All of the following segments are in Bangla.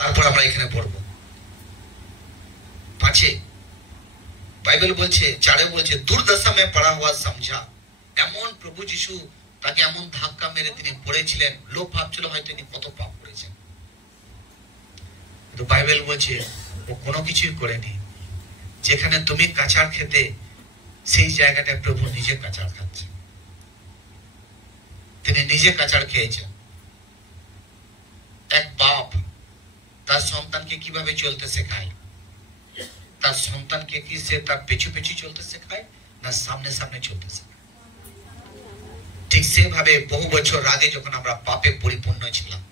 তারপর আমরা এখানে পড়বো 5 বাইবেল বলছে 4 বলছে দুর্দশা মে পড়া হওয়া সমঝা। এমন প্রভু যিশু তাকে এমন ধাক্কা মেরে তিনি পড়েছিলেন, লোক ভাবছিল হয়তো তিনি কত পাপ করেছেন, কিন্তু বাইবেল বলছে ও কোনো কিছুই করেনি। যেখানে তুমি কাঁচার খেতে সেই জায়গাটায় প্রভু নিজে কাঁচার খাচ্ছে, তিনি নিজে কাঁচার খেয়েছেন। এক বাপ তার সন্তানকে কিভাবে চলতে শেখায়, তার সন্তানকে কি সে তার পেছু পেছু চলতে শেখায় না সামনে সামনে চলতে শেখায়? ঠিক সেভাবে বহু বছর আগে যখন আমরা পাপে পরিপূর্ণ ছিলাম,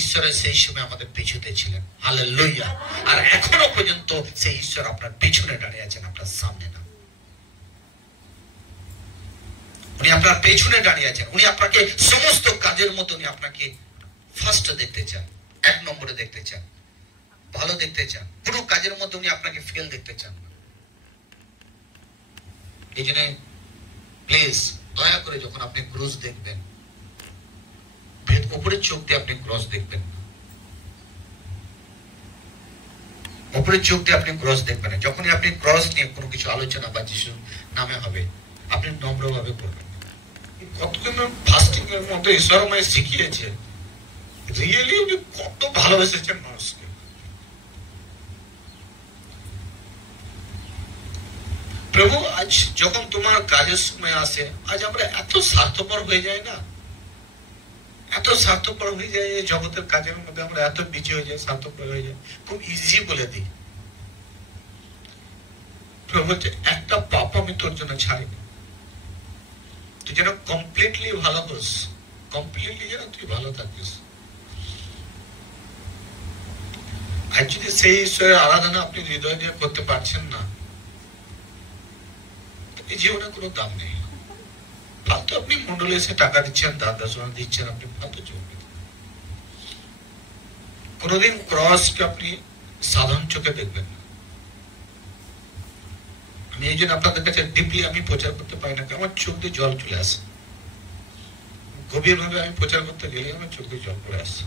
ঈশ্বরের সেই সময় আমাদের পিছুতে ছিলেন। হালেলুয়া। আর এখনো পর্যন্ত সেই ঈশ্বর আপনার পিছনে দাঁড়িয়ে আছেন, আপনার সামনে না। উনি আপনার পেছনে দাঁড়িয়ে আছেন। উনি আপনাকে সমস্ত কাজের মতো উনি আপনাকে ফার্স্ট দেখতে চান, 1 নম্বরে দেখতে চান, ভালো দেখতে চান। পুরো কাজের মধ্যে উনি আপনাকে ফেল দেখতে চান না। এই জন্য প্লিজ দয়া করে যখন আপনি ক্রস দেখবেন, উপরের চোখ দিয়ে আপনি ক্রস দেখবেন না, উপরের চোখ দিয়ে আপনি ক্রস দেখবেন না। যখনই আপনি ক্রস নিয়ে কোনো কিছু আলোচনা বা যিশুর নামে হবে, আপনি নম্রভাবে করবেন। কতক্ষণ ফাস্টিং এর মধ্যে ঈশ্বর আমায় শিখিয়েছে, রিয়েলি উনি কত ভালোবেসেছেন মানুষকে। প্রভু আজ যখন তোমার কাজের সময় আসে, আজ আমরা এত স্বার্থপর হয়ে যাই না, এত স্বার্থপর হয়ে যায়, জগতের কাজের মধ্যে আমরা এত বিজি হয়ে যাই, স্বার্থপর হয়ে যায়, খুব ইজি বলে দিই। প্রভু বলছে একটা পাপ আমি তোর জন্য ছাড়িনি, তুই যেন কমপ্লিটলি ভালো হোস, কমপ্লিটলি যেন তুই ভালো থাকিস। আর যদি সেই ঈশ্বরের আরাধনা আপনি হৃদয় দিয়ে করতে পারছেন না, এই জীবনে কোনো দাম নেই। ফালতু আপনি মন্ডলে এসে টাকা দিচ্ছেন, দাদা সোনা দিচ্ছেন, আপনি ফালতু চলবে। কোনদিন ক্রসকে আপনি সাধারণ চোখে দেখবেন না। আমি এই জন্য আপনাদের কাছে ডিপলি আমি প্রচার করতে পারি না, আমার চোখ দিয়ে জল চলে আসে। গভীর ভাবে আমি প্রচার করতে গেলে আমার চোখ দিয়ে জল পড়ে আসে।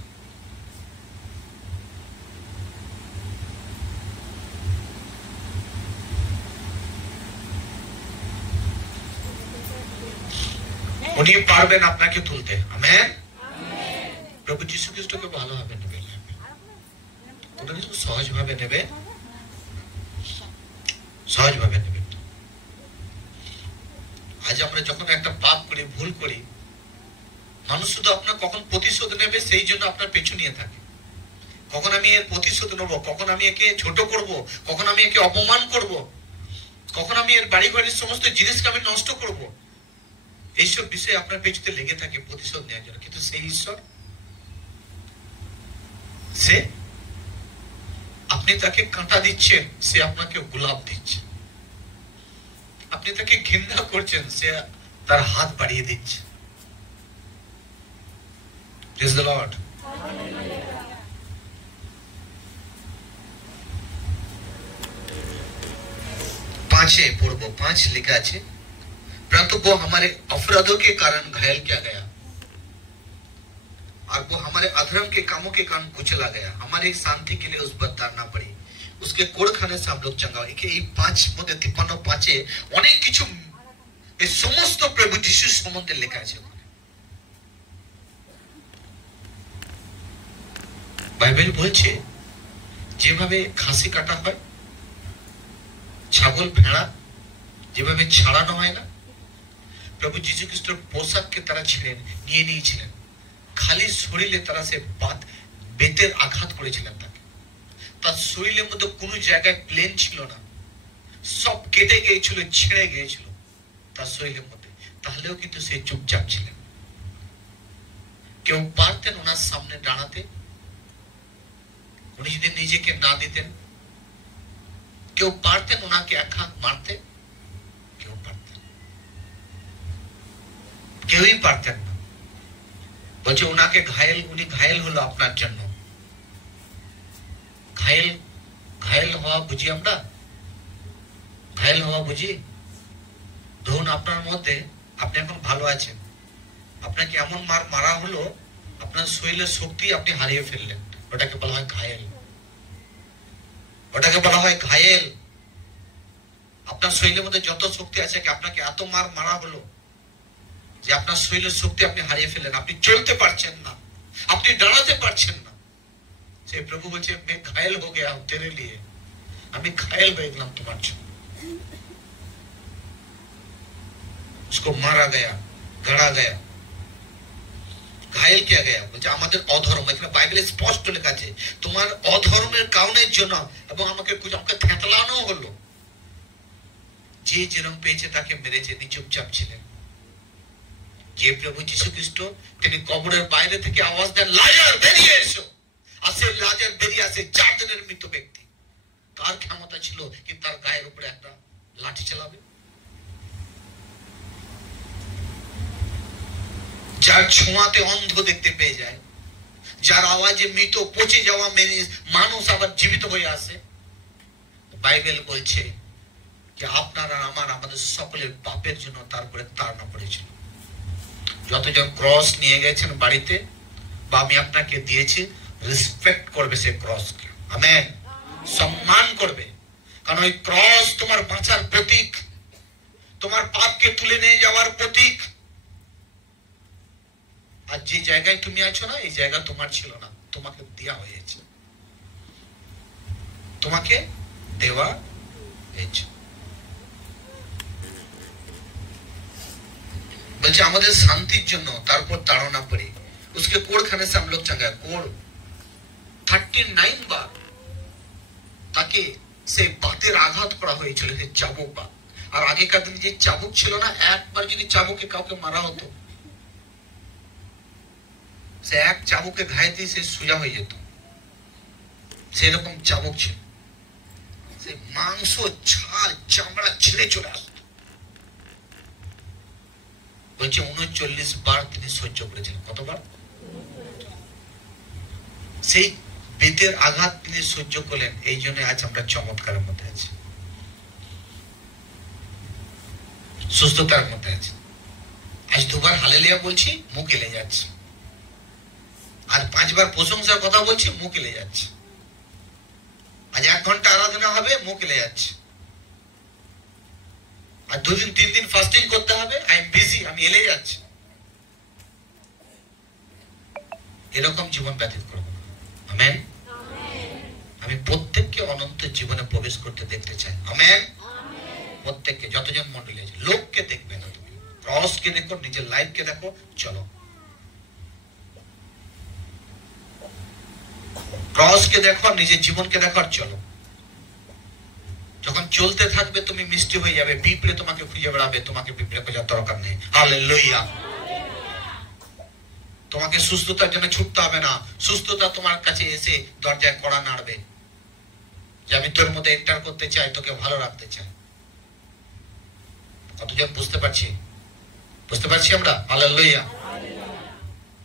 উনি পারবেন আপনাকে তুলতে। আমেন। প্রভু যীশু খ্রিস্টকে ভালোভাবে নেবে, কোনো কিছু সহজভাবে নেবে, সহজভাবে নেবে। আজ আমরা যখন একটা পাপ করি, ভুল করি, মানুষ শুধু আপনার কখন প্রতিশোধ নেবে সেই জন্য আপনার পেছু নিয়ে থাকে। কখন আমি এর প্রতিশোধ নেবো, কখন আমি একে ছোট করব, কখন আমি একে অপমান করব, কখন আমি এর বাড়ি বাড়ির সমস্ত জিনিসকে আমি নষ্ট করব, এইসব বিষয়ে আপনার পেছুতে লেগে থাকে প্রতিশোধ নেওয়ার জন্য। কিন্তু সেই ঈশ্বর, সে আপনি তাকে কাঁটা দিচ্ছেন, সে আপনাকে গোলাপ দিচ্ছে। আপনি তাকে ঘৃণা করছেন, সে তার হাত বাড়িয়ে দিচ্ছে। Praise the Lord. पांचे पढ़बो, 5 लिखा है, परंतु वो हमारे अपराधों के कारण घायल किया गया और वो हमारे अधर्म के कामों के कारण कुचला गया, हमारी शांति के लिए उस पर ताड़ना पड़ी, उसके कोड़ खाने से हम लोग चंगा। এই 5 মধ্যে 53 অনেক কিছু এই সমস্ত প্রভু যিশুর সম্বন্ধে লেখা আছে। বাইবেল বলছে যেভাবে খাসি কাটা হয়, ছাগল ভেড়া যেভাবে ছাড়ানো হয় না, প্রভু যীশু খ্রিস্টের পোশাককে তারা ছিঁড়ে নিয়ে নিয়েছিলেন। খালি শরীরে তারা সে বেতের আঘাত করেছিলেন তাকে। তার শরীরের মধ্যে কোনো জায়গায় প্লেন ছিল না, সব কেটে গিয়েছিল, ছিঁড়ে গিয়েছিল তার শরীরের মধ্যে। তাহলেও কিন্তু সে চুপচাপ ছিলেন। কেউ পারতেন ওনার সামনে দাঁড়াতে? উনি যদি নিজেকে না দিতেন, কেউ পারতেন ওনাকে এক হাত মারতে? কেউ পারতেন? কেউই পারতেন না। বলছে ওনাকে ঘায়েল, উনি ঘায়েল হলো আপনার জন্য। ঘায়েল, ঘায়েল হওয়া বুঝি আমরা? ঘায়েল হওয়া বুঝি? ধরুন আপনার মধ্যে, আপনি এখন ভালো আছেন, আপনাকে এমন মারা হলো, আপনার শরীরের শক্তি আপনি হারিয়ে ফেললেন, ওটাকে বলা হয় ঘায়েল, ওটাকে বলা হয় ঘায়েল। আপনার শরীরের মধ্যে যত শক্তি আছে, আপনাকে এত মারা হলো যে আপনার শরীরের শক্তি আপনি হারিয়ে ফেলেন, আপনি চলতে পারছেন না, আপনি দাঁড়াতে পারছেন না। সেই প্রভু বলছে मैं घायल हो गया हूं तेरे लिए, আমি ঘায়েল হয়ে গেলাম তোমার জন্য। उसको मारा गया, गड़ा गया, ঘায়েল কিয়া গয়া। বলছে আমাদের অধর্ম, এখানে বাইবেলে স্পষ্ট লেখা আছে তোমার অধর্মের কারণের জন্য, এবং আমাকে থেতলানো হলো। যে যেরকম পেয়েছে তাকে মেরেছে, তিনি চুপচাপ ছিলেন। যে প্রভু যীশু খ্রিস্ট তিনি কবরের বাইরে থেকে আওয়াজ দেন লাজার বেরিয়ে এসো, আর সেই লাজার বেরিয়ে আসে 4 দিনের মৃত ব্যক্তি। কার ক্ষমতা ছিল কি তার গায়ের উপরে একটা লাঠি চালাবে? যার ছোঁয়াতে অন্ধ দেখতে পেয়ে যায়, যার আওয়াজে মৃত পচে যাওয়া মানুষ আবার জীবিত হয়ে আসে। বাইবেল বলছে যে আপনার আর আমাদের সকলের পাপের জন্য তারপরে তাড়না পড়েছিল। যতজন ক্রস নিয়ে গেছেন বাড়িতে, বা আমি আপনাকে দিয়েছি, রেসপেক্ট করবে সেই ক্রসকে। আমেন, সম্মান করবে, কারণ ওই ক্রস তোমার বাঁচার প্রতীক, তোমার পাপকে তুলে নিয়ে যাওয়ার প্রতীক। আর যে জায়গায় তুমি আছো না, এই জায়গা তোমার ছিল না, তোমাকে দেওয়া হয়েছে, তোমাকে দেওয়া হয়েছে। বলছে আমাদের শান্তির জন্য তারপর তাড়না পড়ে उसके कोड़ खाने से हम लोग चंगा। कोड़ 39 বার তাকে সেই বাতের আঘাত করা হয়েছিল, সেই চাবুক বাত। আর আগেকার দিনে যে চাবুক ছিল না, একবার যদি চাবুকে কাউকে মারা হতো, সে এক চাবুকে ঘায়ে দিয়ে সে সোজা হয়ে যেত, সেরকম চাবুক ছিল। সে মাংস, ছাল, চামড়া ছিঁড়ে চলে আসত। বলছে 39 বার তিনি সহ্য করেছিলেন। কতবার? সেই বেতের আঘাত তিনি সহ্য করলেন, এই জন্য আজ আমরা চমৎকারের মধ্যে আছি, সুস্থতার মধ্যে আছি। আজ 2 বার হালেলুয়া বলছি, মুখ এলে যাচ্ছে। আর 5 বার প্রশংসার কথা বলছি, মুখ এলে যাচ্ছে। আজ 1 ঘন্টা আরাধনা হবে, মুখ এলে যাচ্ছে। আর 2 দিন 3 দিন ফাস্টিং করতে হবে, আই এম বিজি, আমি এলে যাচ্ছি। এরকম জীবন ব্যতীত করব না। আমেন। আমি প্রত্যেককে অনন্ত জীবনে প্রবেশ করতে দেখতে চাই। আমেন। প্রত্যেককে, যতজন মন্ডলী আছে, লোককে দেখবে না, তুমি ক্রসকে দেখো, নিজের লাইফকে দেখো, চলো। ক্রসকে দেখো, নিজের জীবনকে দেখো, আর চলো। যখন চলতে থাকবে তুমি মিষ্টি হয়ে যাবে, পিঁপড়ে তোমাকে খুঁজে বেড়াবে, তোমাকে পিঁপড়ে খোঁজার দরকার নেই। হালেলুয়া। তোমাকে সুস্থতার জন্য ছুটতে হবে না, সুস্থতা তোমার কাছে এসে দরজায় কড়া নাড়বে যে আমি তোর মধ্যে এন্টার করতে চাই, তোকে ভালো রাখতে চাই। কতজন বুঝতে পারছি? বুঝতে পারছি আমরা? হালেলুয়া।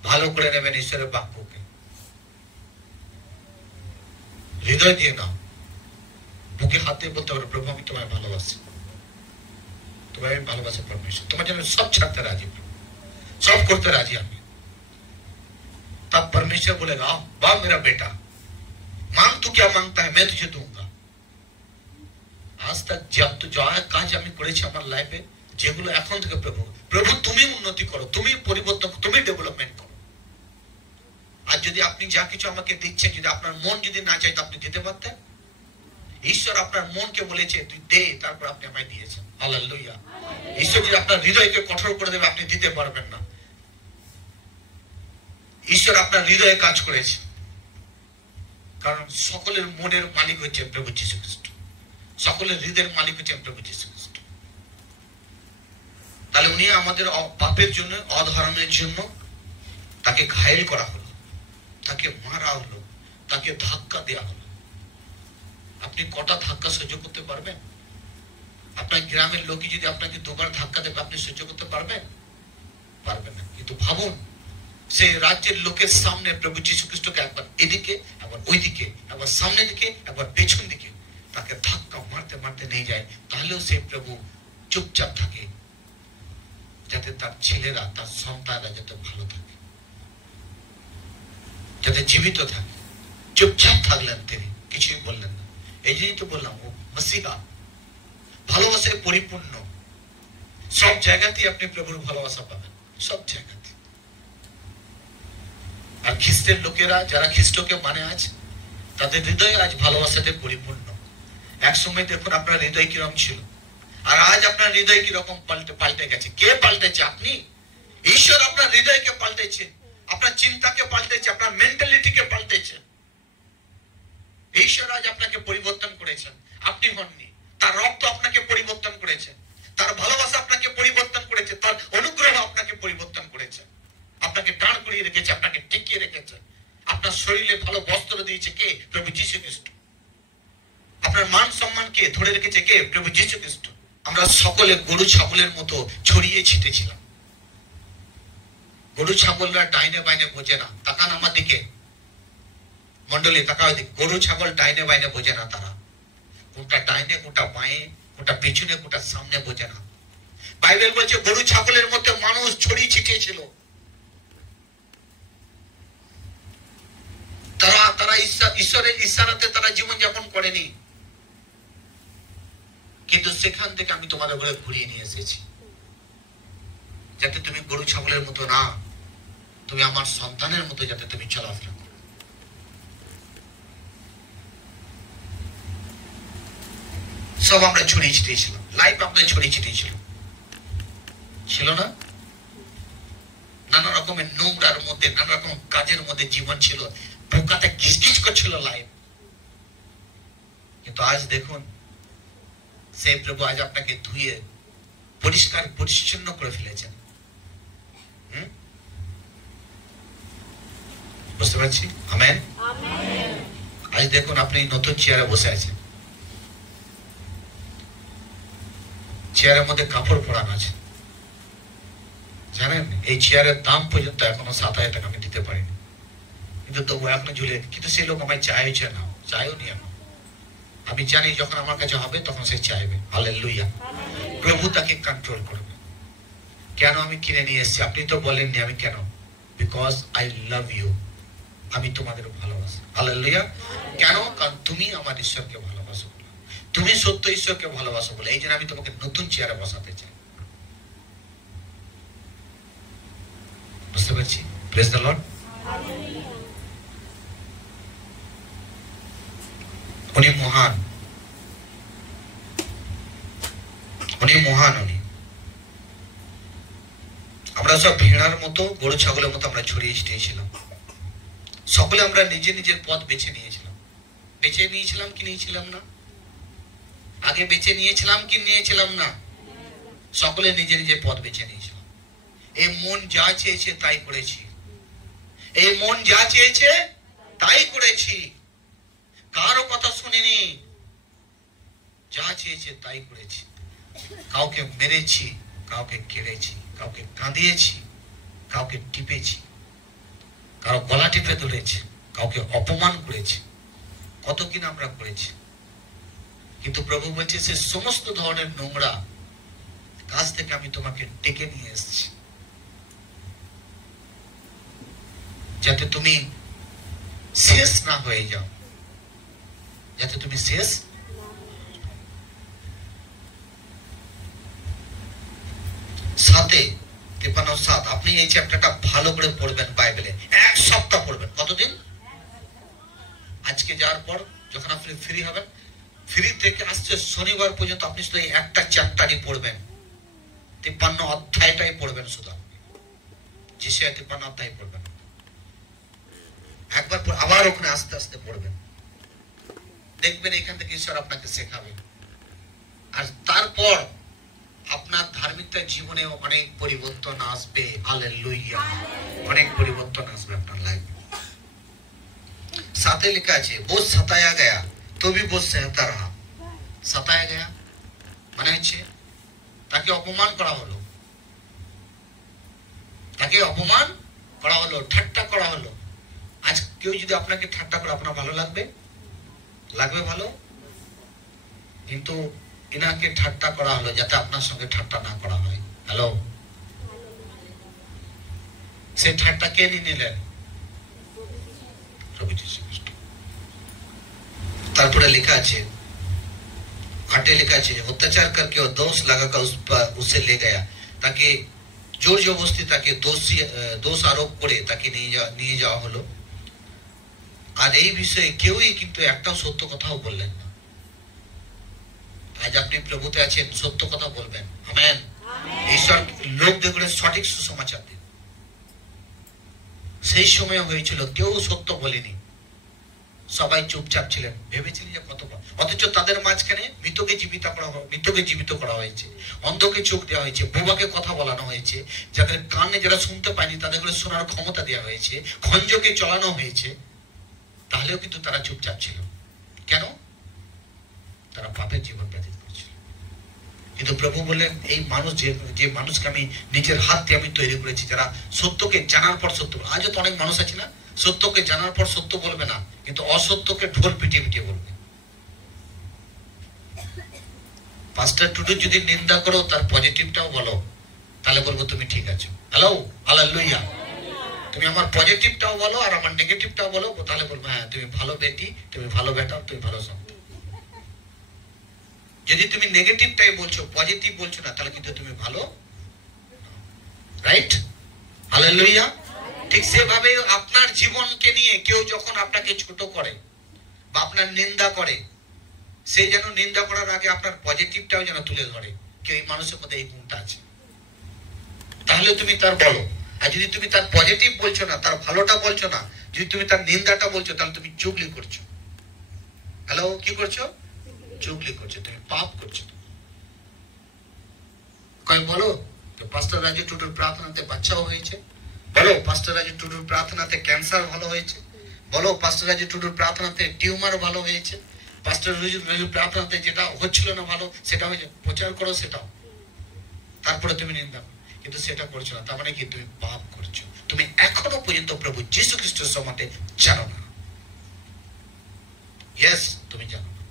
ভালো করে নেবেন ঈশ্বরের বাক্যকে, হৃদয় দিয়ে নাও, বুকে হাত দিয়ে বলতে পারো প্রভু আমি তোমায় ভালোবাসি, তোমায় আমি ভালোবাসি পরমেশ্বর, তোমার জন্য সব ছাড়তে রাজি, সব করতে राजी আমি। तब परमेश्वर बोलेगा वाह मेरा बेटा, मांग तू क्या मांगता है, मैं तुझे दूंगा। आज तक जब तो যা কাজ আমি করেছি আমার লাইফে, যেগুলো এখন থেকে প্রভু প্রভু তুমি উন্নতি করো, তুমি পরিবর্তন, তুমি ডেভেলপমেন্ট করো। আর যদি আপনি যা কিছু আমাকে দিচ্ছেন, যদি আপনার মন যদি না চাইতো আপনি দিতে পারতেন। ঈশ্বর আপনার মনকে বলেছে তুই দে, তারপর আপনি আমায় দিয়েছেন। হালেলুয়া। ঈশ্বর যদি আপনার হৃদয়কে কঠোর করে দেবে, আপনি দিতে পারবেন না। ঈশ্বর আপনার হৃদয়ে কাজ করেছে, কারণ সকলের মনের মালিক হচ্ছে প্রভু যীশু খ্রিস্ট, সকলের হৃদয়ের মালিক হচ্ছে প্রভু যীশু খ্রিস্ট। তাহলে উনি আমাদের পাপের জন্য, অধর্মের জন্য তাকে ঘায়েল করা হলো, তাকে মারা হলো, তাকে ধাক্কা দেওয়া হলো। আপনি কটা ধাক্কা সহ্য করতে পারবেন? আপনার গ্রামের লোকই যদি আপনাকে 2 বার ধাক্কা দেবে, আপনি সহ্য করতে পারবেন? পারবেন না। কিন্তু ভাবুন, সেই রাজ্যের লোকের সামনে প্রভু যীশু খ্রিস্টকে একবার এদিকে, একবার ওইদিকে, একবার সামনে দিকে, একবার পেছন দিকে তাকে ধাক্কা মারতে মারতে নিয়ে যায়। তাহলেও সেই প্রভু চুপচাপ থাকে, যাতে তার ছেলেরা, তার সন্তানরা যাতে ভালো থাকে, যাতে জীবিত থাকে। চুপচাপ থাকলেন, তিনি কিছুই বললেন না। এই জন্যই তো বললাম ও মসিহা, ভালোবাসায় পরিপূর্ণ। সব জায়গাতেই আপনি প্রভুর ভালোবাসা পাবেন, সব জায়গাতে। আর খ্রিস্টের লোকেরা যারা খ্রিস্টকে মানে আজ, তাদের হৃদয় আজ ভালোবাসাতে পরিপূর্ণ। এক সময় দেখুন আপনার হৃদয় কিরকম ছিল, আর আজ আপনার হৃদয় কিরকম পাল্টে গেছে। কে পাল্টেছে? আপনি। ঈশ্বর আপনার হৃদয়কে পাল্টেছে, আপনার চিন্তাকে পাল্টেছে, আপনার মেন্টালিটিকে পাল্টেছে। ঈশ্বর আজ আপনাকে পরিবর্তন করেছেন, আপনি হননি। তার রক্ত আপনাকে পরিবর্তন করেছে, তার ভালোবাসা আপনাকে পরিবর্তন করেছে, তার অনুগ্রহ আপনাকে পরিবর্তন করেছে, আপনাকে দাঁড় করিয়ে রেখেছে, আপনাকে টিকিয়ে রেখেছে। আপনার শরীরে ভালো বস্ত্র দিয়েছে কে? প্রভু যীশু খ্রিস্ট। আপনার মান সম্মানকে ধরে রেখেছে কে? প্রভু যীশু খ্রিস্ট। আমরা সকলে গরু ছাগলের মতো ছড়িয়ে ছিটেছিলাম। গরু ছাগলরা ডাইনে বাইনে বোঝে না। তাকান আমার দিকে, মন্ডলী তাকাও দিকে। গরু ছাগল ডাইনে বাইনে বোঝে না, তারা কোনটা ডাইনে, কোনটা বাঁয়ে, কোনটা পেছনে, কোনটা সামনে বোঝে না। বাইবেল বলছে গরু ছাগলের মধ্যে মানুষ ছড়িয়ে ছিটিয়ে ছিল। তারা ঈশ্বরের ইশারাতে তারা জীবনযাপন করেনি। কিন্তু সেখান থেকে আমি তোমাদের ঘরে ঘুরিয়ে নিয়ে এসেছি, যাতে তুমি গরু ছাগলের মতো না, তুমি আমার সন্তানের মতো যাতে তুমি চলাফেরা করো। সব আমরা ছড়িয়ে ছিটিয়েছিলাম, লাইফ আমরা ছড়িয়ে ছিটিয়েছিলাম, ছিল না? নানা রকমের নোংরার মধ্যে, নানা রকম কাজের মধ্যে জীবন ছিল, পোকাতে গিজগিজ করছিল লাইফ। কিন্তু আজ দেখুন, সেই প্রভু আজ আপনাকে ধুয়ে পরিষ্কার পরিচ্ছন্ন করে ফেলেছেন। বুঝতে পারছি? আমেন। আজ দেখুন আপনি নতুন চেয়ারে বসে আছেন, চেয়ারের মধ্যে কাপড় পরানো আছে। জানেন এই চেয়ারের দাম পর্যন্ত এখনো 7,000 টাকা আমি দিতে পারিনি, কিন্তু তবু এখনো ঝুলে। কিন্তু সেই লোক আমায় চাইছে না, চাইও নি এখন। আমি জানি যখন আমার কাছে হবে তখন সে চাইবে। হালেলুয়া। প্রভু তাকে কন্ট্রোল করবে। কেন আমি কিনে নিয়ে এসেছি? আপনি তো বলেননি আমি কেন? বিকজ আই লাভ ইউ, আমি তোমাদের ভালোবাসি। হালেলুয়া। কেন? কারণ তুমি আমার ঈশ্বরকে ভালোবাসো, তুমি সত্য ঈশ্বরকে ভালোবাসো বলে। এই জন্য আমি তোমাকে নতুন চেয়ারে বসাতে চাই। বুঝতে পারছি? Praise the Lord. উনি মহান, উনি মহান। উনি, আমরা সব ভেড়ার মতো, গরু ছাগলের মতো আমরা ছড়িয়ে ছিটিয়েছিলাম। সকলে আমরা নিজে নিজের পথ বেছে নিয়েছিলাম। বেছে নিয়েছিলাম কি নিয়েছিলাম না? আগে বেছে নিয়েছিলাম কি নিয়েছিলাম না? সকলে নিজে নিজের পথ বেছে নিয়েছিলাম। এই মন যা চেয়েছে তাই করেছি, এই মন যা চেয়েছে তাই করেছি, কারো কথা শুনিনি, যা চেয়েছে তাই করেছি। কাউকে মেরেছি, কাউকে কেড়েছি, কাউকে কাঁদিয়েছি, কাউকে টিপেছি, কারো গলা টিপে ধরেছি, কাউকে অপমান করেছি, কত কিনা আমরা করেছি। কিন্তু প্রভু বলছে সে সমস্ত ধরনের নোংরা কাজ থেকে আমি তোমাকে ডেকে নিয়ে এসেছি, যাতে তুমি শেষ না হয়ে যাও, যাতে তুমি শেষ। সাথে 53:7 আপনি এই চ্যাপ্টারটা ভালো করে পড়বেন বাইবেলে, 1 সপ্তাহ পড়বেন। কতদিন? আজকে যাওয়ার পর যখন আপনি ফ্রি হবেন, ফ্রি থেকে আসছে শনিবার পর্যন্ত আপনি শুধু এই একটা চ্যাপ্টারই পড়বেন, 53 অধ্যায়টাই পড়বেন শুধু। যিশায়া 53 অধ্যায় পড়বেন একবার, আবার ওখানে আস্তে আস্তে পড়বেন, দেখবেন এখান থেকে ঈশ্বর আপনাকে শেখাবে। আর তারপর আপনার ধার্মিকতা জীবনে অনেক পরিবর্তন আসবে। হালেলুয়া। অনেক পরিবর্তন আসবে আপনার লাইফে। সাথে লেখা আছে वो सताया गया तो भी वो सहता रहा। सताया गया মানে হচ্ছে তাকে অপমান করা হলো, তাকে অপমান করা হলো, ঠাট্টা করা হলো। আজ কেউ যদি আপনাকে ঠাট্টা করে, আপনার ভালো লাগবে? লাগবে ভালো? কিন্তু এনাকে ঠাট্টা করা হলো যাতে আপনার সঙ্গে ঠাট্টা না করা হয়। হ্যালো, সেই ঠাট্টা কে নিয়ে নিলেন? প্রভু যীশু খ্রিস্ট। তারপরে লেখা আছে 8 লেখা আছে অত্যাচার करके और दोष लगाकर उसे ले गया, তাকে জোর জবরদস্তি তাকে দোষ আরোপ করে তাকে নিয়ে যাওয়া হলো। আর এই বিষয়ে কেউই কিন্তু একটাও সত্য কথাও বললেন না। আজ আপনি প্রভুতে আছেন, সত্য কথা বলবেন। আমেন। ঈশ্বর লোকদের করে সঠিক সুসমাচার দিন। সেই সময় হয়েছিল কেউ সত্য বলেনি, সবাই চুপচাপ ছিলেন, ভেবেছিলেন যে কত, অথচ তাদের মাঝখানে মৃতকে জীবিত করা হয়েছে, অন্ধকে চোখ দেওয়া হয়েছে, বোবাকে কথা বলানো হয়েছে, যাদের কানে যারা শুনতে পায়নি তাদের করে শোনার ক্ষমতা দেওয়া হয়েছে, খঞ্জকে চলানো হয়েছে। তাহলেও কিন্তু তারা চুপচাপ ছিল। কেন? তারা পাপের জীবন ব্যতীত করছিল। কিন্তু প্রভু বললেন এই মানুষ, যে মানুষকে আমি নিজের হাত দিয়ে আমি তৈরি করেছি, যারা সত্যকে জানার পর সত্য, আজও তো অনেক মানুষ আছে না, সত্যকে জানার পর সত্য বলবে না, কিন্তু অসত্যকে ঢোল পিটিয়ে পিটিয়ে বলবে। পাস্টার টুডু যদি নিন্দা করো তার পজিটিভটাও বলো, তাহলে বলবো তুমি ঠিক আছো। Hello, hallelujah. তুমি আমার পজিটিভটাও বলো আর আমার নেগেটিভটাও বলো, তাহলে বলবো হ্যাঁ তুমি ভালো বেটি, তুমি ভালো বেটা, তুমি ভালো সন্তান। যদি তুমি নেগেটিভটাই বলছো, পজিটিভ বলছো না, তাহলে কিন্তু তুমি ভালো, রাইট? হালেলুয়া। ঠিক সেভাবে আপনার জীবনকে নিয়ে কেউ যখন আপনাকে ছোট করে বা আপনার নিন্দা করে, সে যেন নিন্দা করার আগে আপনার পজিটিভটাও যেন তুলে ধরে, কেউ এই মানুষের মধ্যে এই গুণটা আছে, তাহলে তুমি তার বলো। আর যদি তুমি তার পজিটিভ বলছো না, তার ভালোটা বলছো না, যদি তুমি তার নিন্দাটা বলছো, তাহলে তুমি চুগলি করছো। হ্যালো, কি করছো? চুগলি করছো, তুমি পাপ করছো। কয় বলো পাস্টার রাজু টুডুর প্রার্থনাতে বাচ্চাও হয়েছে, বলো পাস্টার রাজু টুডুর প্রার্থনাতে ক্যান্সার ভালো হয়েছে, বলো পাস্টার রাজু টুডুর প্রার্থনাতে টিউমার ভালো হয়েছে, পাস্টার রাজুর প্রার্থনাতে যেটা হচ্ছিল না ভালো সেটা হয়েছে, প্রচার করো সেটাও, তারপরে তুমি নিন্দা, কিন্তু সেটা করছো না, তার মানে কি তুমি পাপ করছো। তুমি এখনো পর্যন্ত প্রভু যীশু খ্রিস্টের সম্বন্ধে জানো না। ইয়েস, তুমি জানো না।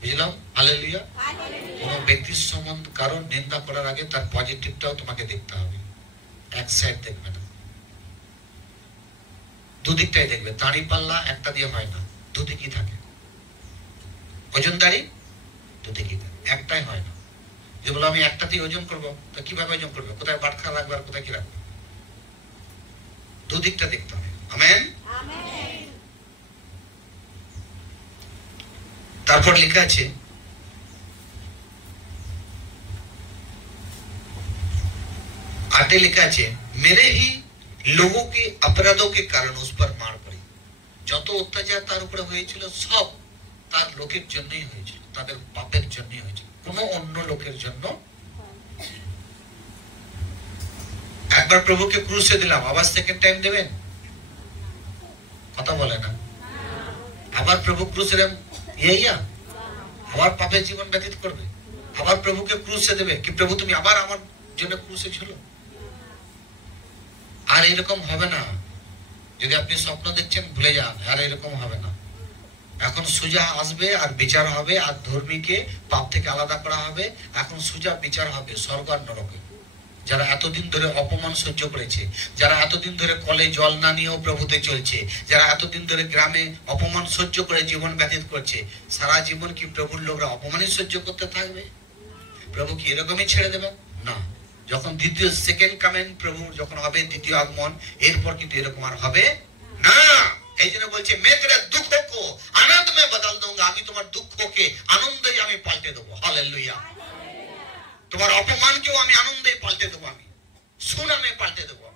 বুঝলাম? হালেলুয়া। কোন ব্যক্তির সম্বন্ধে কারণ নিন্দা করার আগে তার পজিটিভটাও তোমাকে দেখতে হবে, এক সাইড দেখবে না, দুদিকটাই দেখবে। দাড়ি পাল্লা একটা দিয়ে হয় না, দুদিকই থাকে। ওজনদারি দুদিকই থাকে, একটাই হয় না। যে বলো আমি একটা দিয়ে ওজন করবো, তা কিভাবে ওজন করবে? কোথায় বাটখা রাখবে আর কোথায় কি রাখবে? দুদিকটা দেখতে হবে। আমেন। তারপর লেখা আছে 8 লেখা আছে मेरे ही लोगों के अपराधों के कारण उस पर मार पड़ी। যত অত্যাচার তার উপরে হয়েছিল সব তার লোকের জন্যই হয়েছিল, তাদের পাপের জন্যই হয়েছিল, কোনো অন্য লোকের জন্য। একবার প্রভুকে ক্রুশে দিলাম, আবার সেকেন্ড টাইম দেবেন? কথা বলে না। আবার প্রভু ক্রুশে দিলাম, আবার পাপের জীবন ব্যতীত করবে? আবার প্রভুকে ক্রুশে দেবে কি প্রভু তুমি আবার আমার জন্য ক্রুশে ছিল? আর এরকম হবে না। যদি আপনি স্বপ্ন দেখছেন ভুলে যান, আর এরকম হবে না। এখন সোজা আসবে আর বিচার হবে, আর ধর্মীকে পাপ থেকে আলাদা করা হবে। এখন সোজা বিচার হবে স্বর্গ আর নরকে। যারা এতদিন ধরে অপমান সহ্য করেছে, যারা এতদিন ধরে কলে জল না নিয়েও প্রভুতে চলছে, যারা এতদিন ধরে গ্রামে অপমান সহ্য করে জীবন ব্যতীত করছে, সারা জীবন কি প্রভুর লোকরা অপমানই সহ্য করতে থাকবে? প্রভু কি এরকমই ছেড়ে দেবেন? না। যখন দ্বিতীয় সেকেন্ড কামেন্ট প্রভু যখন হবে, দ্বিতীয় আগমন, এরপর কিন্তু এরকম আর হবে না। এই জন্য বলছে मैं तेरे दुखों को आनंद में बदल दूंगा, আমি তোমার দুঃখকে আনন্দে আমি পাল্টে দেবো। হালেলুয়া। তোমার অপমানকেও আমি আনন্দে পাল্টে দেবো, আমি সুনামে পাল্টে দেবো।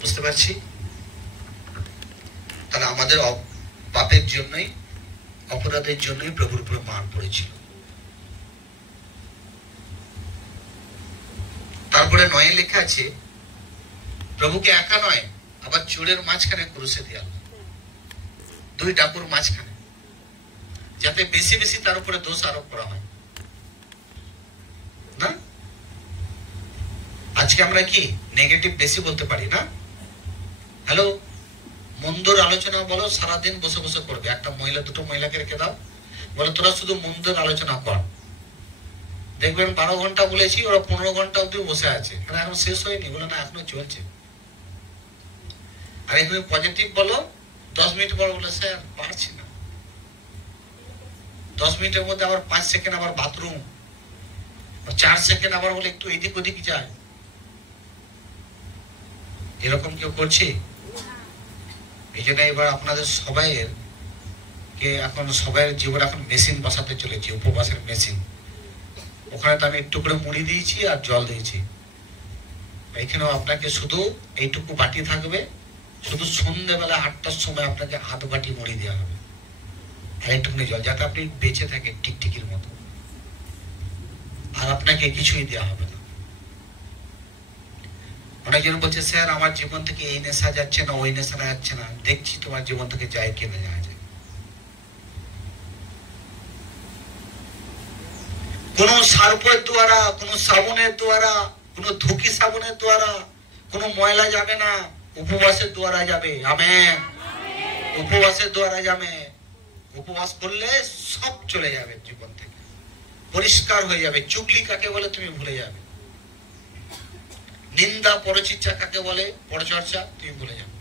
বুঝতে পারছি? তাহলে আমাদের পাপের জন্যই, অপরাধের জন্যই প্রভুর উপর মার পড়েছিল। তারপরে 9 লেখা আছে প্রভুকে একা নয়, আবার চোরের মাঝখানে ক্রুশে দেওয়া হলো, 2 ডাকুর মাঝখানে, যাতে বেশি বেশি তার উপরে দোষ আরোপ করা হয় না। আজকে আমরা কি নেগেটিভ বেশি বলতে পারি না? হ্যালো, মন্দর আলোচনা বলো, সারাদিন বসে বসে করবে। একটা মহিলা, 2টো মহিলাকে রেখে দাও, বলো তোরা শুধু মন্দর আলোচনা কর। দেখবেন 12 ঘন্টা বলেছি, ওরা 15 ঘন্টা অব্দি বসে আছে। এখন শেষ হয়নি, বলে না এখনো চলছে। আর এখানে পজিটিভ বলো, 10 মিনিট পর বলে স্যার পারছি না। 10 মিনিটের মধ্যে আবার 5 সেকেন্ড আবার বাথরুম, 4 সেকেন্ড আবার বলে একটু এদিক ওদিক যায়। এরকম কেউ করছে? এই জন্য এবার আপনাদের সবাইয়ের কে এখন সবাই জীবন এখন মেশিন বসাতে চলেছি, উপবাসের মেশিন। ওখানে তো আমি একটু করে মুড়ি দিয়েছি আর জল দিয়েছি। এইখানেও আপনাকে শুধু এইটুকু বাটি থাকবে, শুধু সন্ধ্যেবেলা 8টার সময় আপনাকে আধ বাটি মুড়ি দেওয়া হবে আর একটুখানি জল, যাতে আপনি বেঁচে থাকেন টিকটিকির মতো। আর আপনাকে কিছুই দেওয়া হবে না। অনেকজন বলছে স্যার আমার জীবন থেকে এই নেশা যাচ্ছে না, ওই নেশা যাচ্ছে না। দেখছি তোমার জীবন থেকে যায় কিনা যায়। কোন সার্ফের দ্বারা, কোন সাবুনের দ্বারা, কোন ধুকি সাবুনের দ্বারা কোন ময়লা যাবে না, উপবাসের দ্বারা যাবে। আমেন। উপবাসের দ্বারা যাবে। উপবাস করলে সব চলে যাবে জীবন থেকে, পরিষ্কার হয়ে যাবে। চুগলি কাকে বলে তুমি ভুলে যাবে, নিন্দা পরচর্চা কাকে বলে, পরচর্চা তুমি ভুলে যাবে।